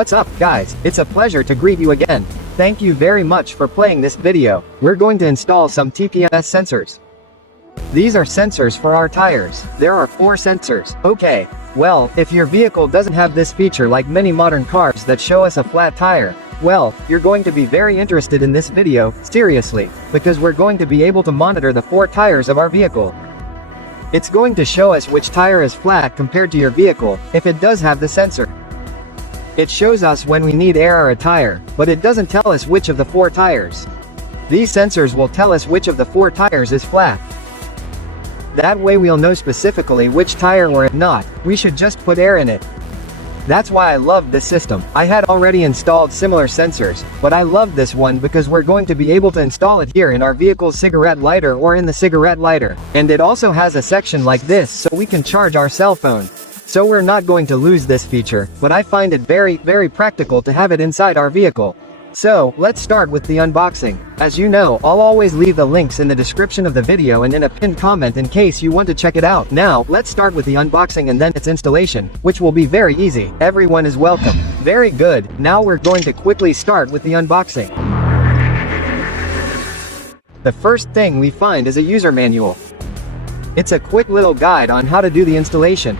What's up, guys? It's a pleasure to greet you again. Thank you very much for playing this video. We're going to install some TPMS sensors. These are sensors for our tires. There are 4 sensors. Okay. Well, if your vehicle doesn't have this feature like many modern cars that show us a flat tire, well, you're going to be very interested in this video, seriously, because we're going to be able to monitor the 4 tires of our vehicle. It's going to show us which tire is flat compared to your vehicle, if it does have the sensor. It shows us when we need air or a tire, but it doesn't tell us which of the 4 tires. These sensors will tell us which of the 4 tires is flat. That way we'll know specifically which tire, or if not, we should just put air in it. That's why I love this system. I had already installed similar sensors, but I love this one because we're going to be able to install it here in our vehicle's cigarette lighter or in the cigarette lighter. And it also has a section like this so we can charge our cell phone. So we're not going to lose this feature, but I find it very practical to have it inside our vehicle. So, let's start with the unboxing. As you know, I'll always leave the links in the description of the video and in a pinned comment in case you want to check it out. Now, let's start with the unboxing and then its installation, which will be very easy. Everyone is welcome. Very good. Now we're going to quickly start with the unboxing. The first thing we find is a user manual. It's a quick little guide on how to do the installation.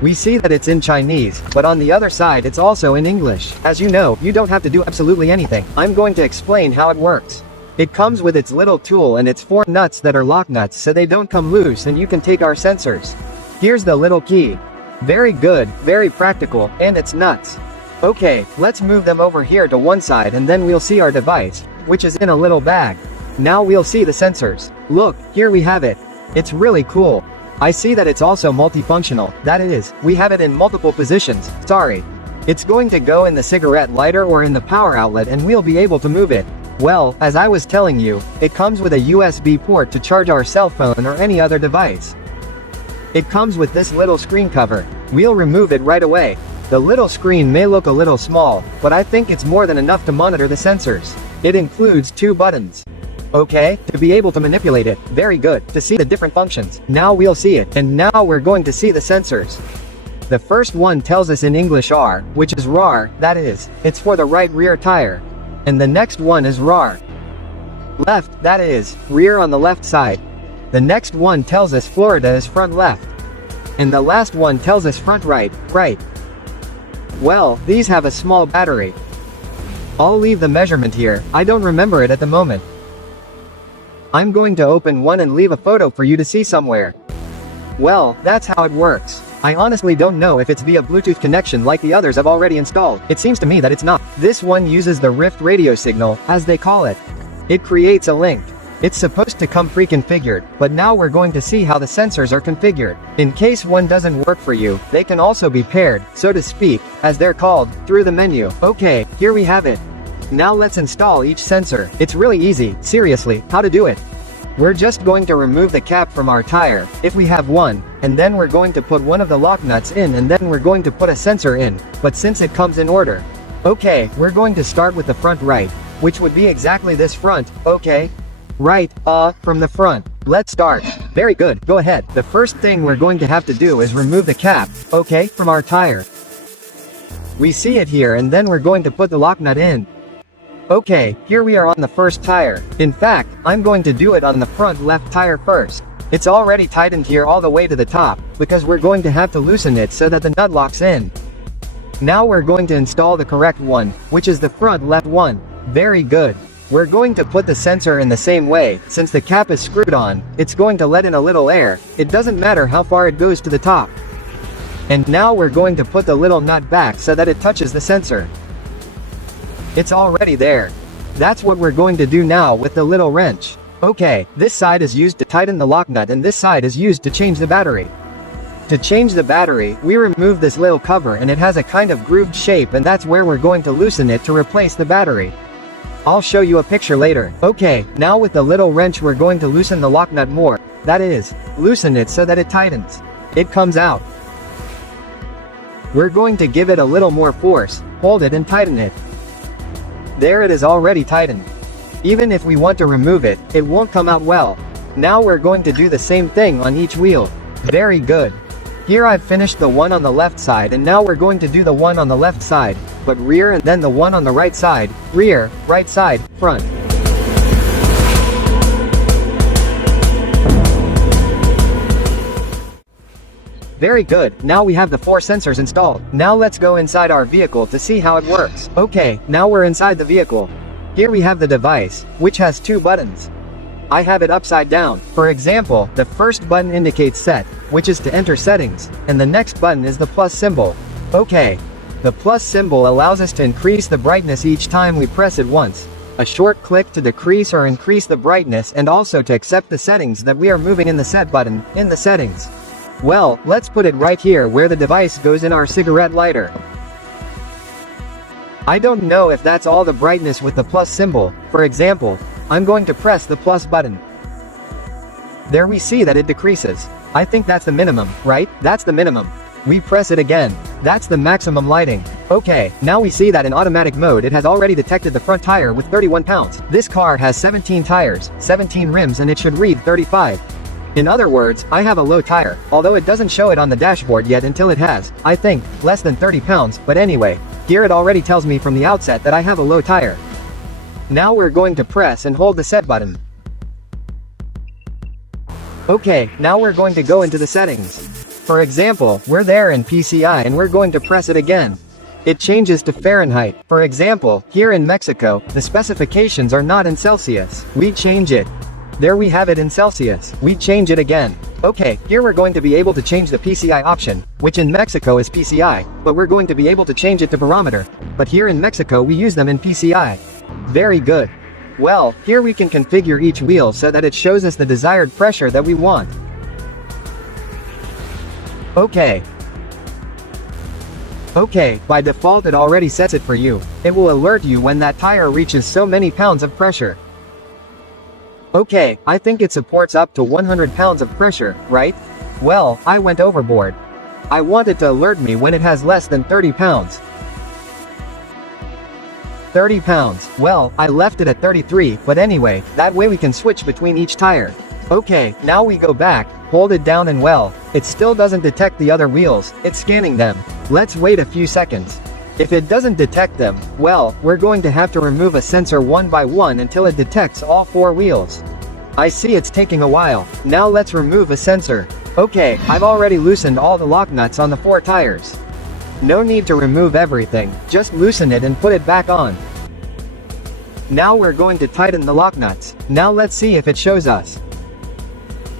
We see that it's in Chinese, but on the other side it's also in English. As you know, you don't have to do absolutely anything. I'm going to explain how it works. It comes with its little tool and its 4 nuts that are lock nuts so they don't come loose and you can take our sensors. Here's the little key. Very good, very practical, and it's nuts. Okay, let's move them over here to one side and then we'll see our device, which is in a little bag. Now we'll see the sensors. Look, here we have it. It's really cool. I see that it's also multifunctional, that is, we have it in multiple positions. Sorry. It's going to go in the cigarette lighter or in the power outlet and we'll be able to move it. Well, as I was telling you, it comes with a USB port to charge our cell phone or any other device. It comes with this little screen cover. We'll remove it right away. The little screen may look a little small, but I think it's more than enough to monitor the sensors. It includes 2 buttons. Okay, to be able to manipulate it. Very good, to see the different functions. Now we'll see it, and now we're going to see the sensors. The first one tells us in English R, which is RAR, that is, it's for the right rear tire. And the next one is RAR. Left, that is, rear on the left side. The next one tells us Florida is front left. And the last one tells us front right, right. Well, these have a small battery. I'll leave the measurement here, I don't remember it at the moment. I'm going to open one and leave a photo for you to see somewhere. Well, that's how it works. I honestly don't know if it's via Bluetooth connection like the others I've already installed. It seems to me that it's not. This one uses the Rift radio signal, as they call it. It creates a link. It's supposed to come pre-configured, but now we're going to see how the sensors are configured. In case one doesn't work for you, they can also be paired, so to speak, as they're called, through the menu. Okay, here we have it. Now let's install each sensor. It's really easy, seriously, how to do it. We're just going to remove the cap from our tire, if we have one, and then we're going to put one of the lock nuts in and then we're going to put a sensor in, but since it comes in order. Okay, we're going to start with the front right, which would be exactly this front, okay? Right, from the front. Let's start. Very good, go ahead. The first thing we're going to have to do is remove the cap, okay, from our tire. We see it here and then we're going to put the lock nut in. Okay, here we are on the first tire. In fact, I'm going to do it on the front left tire first. It's already tightened here all the way to the top, because we're going to have to loosen it so that the nut locks in. Now we're going to install the correct one, which is the front left one. Very good. We're going to put the sensor in the same way. Since the cap is screwed on, it's going to let in a little air. It doesn't matter how far it goes to the top. And now we're going to put the little nut back so that it touches the sensor. It's already there. That's what we're going to do now with the little wrench. Okay, this side is used to tighten the lock nut and this side is used to change the battery. To change the battery, we remove this little cover and it has a kind of grooved shape and that's where we're going to loosen it to replace the battery. I'll show you a picture later. Okay, now with the little wrench we're going to loosen the lock nut more. That is, loosen it so that it tightens. It comes out. We're going to give it a little more force, hold it and tighten it. There it is already tightened. Even if we want to remove it, it won't come out well. Now we're going to do the same thing on each wheel. Very good. Here I've finished the one on the left side, and now we're going to do the one on the left side, but rear, and then the one on the right side, rear, right side, front. Very good, now we have the 4 sensors installed. Now let's go inside our vehicle to see how it works. Okay, now we're inside the vehicle. Here we have the device, which has 2 buttons. I have it upside down. For example, the first button indicates set, which is to enter settings, and the next button is the plus symbol. Okay. The plus symbol allows us to increase the brightness each time we press it once. A short click to decrease or increase the brightness, and also to accept the settings that we are moving in the set button, in the settings. Well, let's put it right here where the device goes in our cigarette lighter. I don't know if that's all the brightness with the plus symbol. For example, I'm going to press the plus button. There we see that it decreases. I think that's the minimum, right? That's the minimum. We press it again. That's the maximum lighting. Okay, now we see that in automatic mode it has already detected the front tire with 31 pounds. This car has 17 tires, 17 rims, and it should read 35. In other words, I have a low tire, although it doesn't show it on the dashboard yet until it has, I think, less than 30 pounds, but anyway, here it already tells me from the outset that I have a low tire. Now we're going to press and hold the set button. Okay, now we're going to go into the settings. For example, we're there in PCI and we're going to press it again. It changes to Fahrenheit. For example, here in Mexico, the specifications are not in Celsius. We change it. There we have it in Celsius. We change it again. Okay, here we're going to be able to change the PCI option, which in Mexico is PCI, but we're going to be able to change it to barometer. But here in Mexico we use them in PCI. Very good. Well, here we can configure each wheel so that it shows us the desired pressure that we want. Okay. Okay, by default it already sets it for you. It will alert you when that tire reaches so many pounds of pressure. Okay, I think it supports up to 100 pounds of pressure, right? Well, I went overboard. I want it to alert me when it has less than 30 pounds. 30 pounds, well, I left it at 33, but anyway, that way we can switch between each tire. Okay, now we go back, hold it down, and well, it still doesn't detect the other wheels, it's scanning them. Let's wait a few seconds. If it doesn't detect them, well, we're going to have to remove a sensor one by one until it detects all 4 wheels. I see it's taking a while. Now let's remove a sensor. Okay, I've already loosened all the lock nuts on the 4 tires. No need to remove everything, just loosen it and put it back on. Now we're going to tighten the lock nuts. Now let's see if it shows us.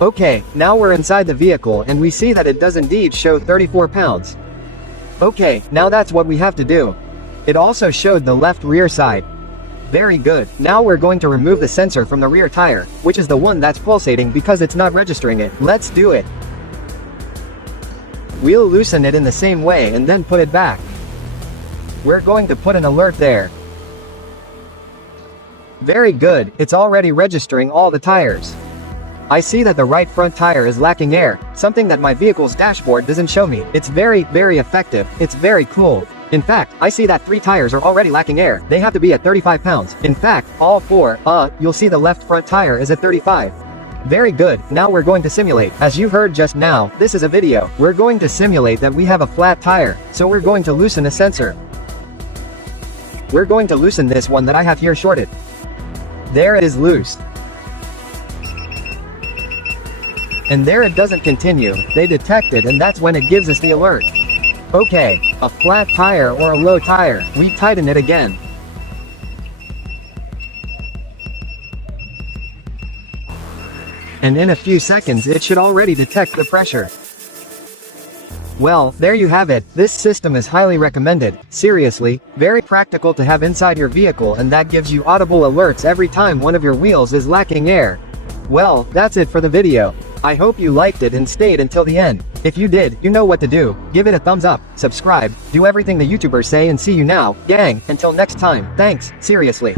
Okay, now we're inside the vehicle and we see that it does indeed show 34 pounds. Okay, now that's what we have to do. It also showed the left rear side. Very good. Now we're going to remove the sensor from the rear tire, which is the one that's pulsating because it's not registering it. Let's do it. We'll loosen it in the same way and then put it back. We're going to put an alert there. Very good, it's already registering all the tires. I see that the right front tire is lacking air, something that my vehicle's dashboard doesn't show me. It's very, very effective. It's very cool. In fact, I see that 3 tires are already lacking air. They have to be at 35 pounds. In fact, all 4, you'll see the left front tire is at 35. Very good, now we're going to simulate. As you heard just now, this is a video. We're going to simulate that we have a flat tire, so we're going to loosen a sensor. We're going to loosen this one that I have here shorted. There it is loose. And there it doesn't continue, they detect it and that's when it gives us the alert. Okay, a flat tire or a low tire, we tighten it again. And in a few seconds it should already detect the pressure. Well, there you have it, this system is highly recommended, seriously, very practical to have inside your vehicle, and that gives you audible alerts every time one of your wheels is lacking air. Well, that's it for the video. I hope you liked it and stayed until the end. If you did, you know what to do. Give it a thumbs up, subscribe, do everything the YouTubers say, and see you now, gang, until next time, thanks, seriously.